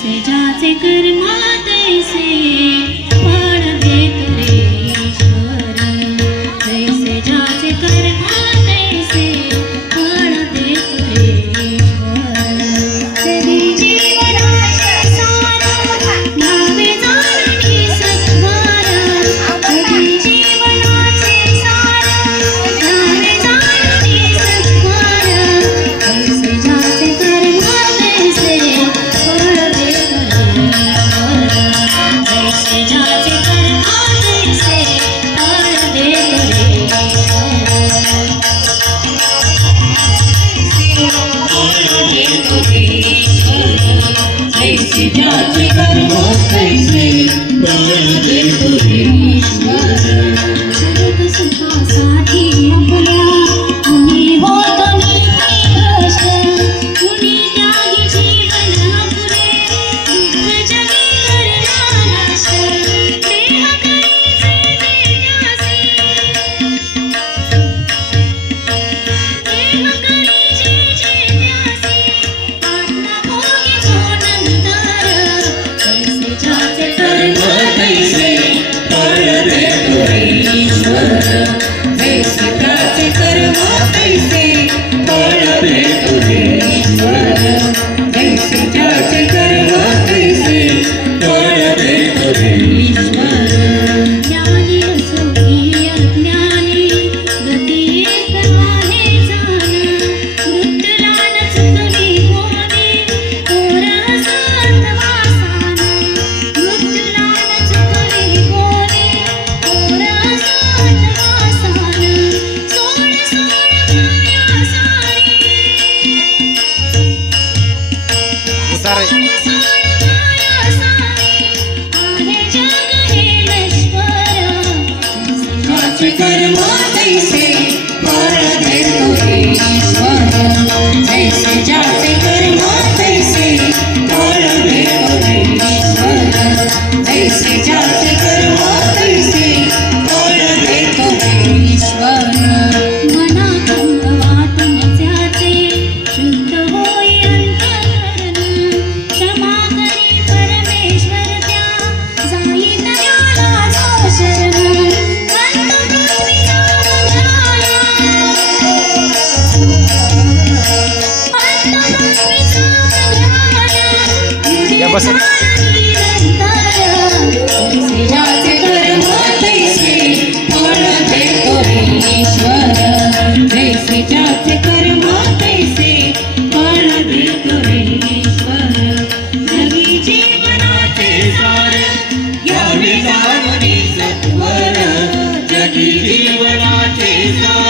जैसे ज्याचे कर्म तैसे फळ देतो रे ईश्वर जैसे ज्याचे कर्म तैसे फळ देतो रे ईश्वर जगी जीवनाचे सार नावे जाणणी सत्वर जगी जीवनाचे सार नावे जाणणी सत्वर जैसे ज्याचे कर्म तैसे फळ देतो रे ईश्वर जैसे ज्याचे कर्म तैसे फळ देतो रे जैसे ज्याचे कर्म तैसे फळ देतो रे ईश्वर जगत सुखासाठी आपल्या कुणी होत नीतिभ्रष्ट कुणी त्यागी जीवन पुरे दुःख जगी करला नष्ट देह करीचे देत्यासी देह करीचे जेत्यासी आत्मा भोगी जो नंतर जैसे ज्याचे कर्म तैसे फळ देतो रे ईश्वर जैसे ज्याचे कर्म तैसे फळ देतो रे ईश्वर जैसे ज्याचे कर्म तैसे फळ देतो रे ईश्वर ज्ञानी असो की अज्ञानी गती एक आहे जाण मृत्यूला न चुकवी कोणी थोर असत वासान मृत्यूला न चुकवी कोणी थोर असत वासान सोड सोड माया सारी सोड सोड माया सारी आहे जग हे नश्वर ज्याचे कर्म तैसे फळ देतो रे ईश्वर जैसे ज्याचे कर्म तैसे फळ देतो रे ईश्वर जैसे ज्याचे कर्म तैसे फळ देतो रे ईश्वर मनातून वाटून ज्याचे शुद्ध होई अंतःकरण क्षमा करी परमेश्वर त्या जाई तयाला जो शरण अंत पृथ्वीचा बंधारा अंत पृथ्वीचा बंधारा या बस. जैसे ज्याचे कर्म तैसे फळ देतो रे ईश्वर जैसे ज्याचे कर्म तैसे फळ देतो रे ईश्वर जगी जीवनाचे सार यावे जाणणी सत्वर जगी जीवनाचे सार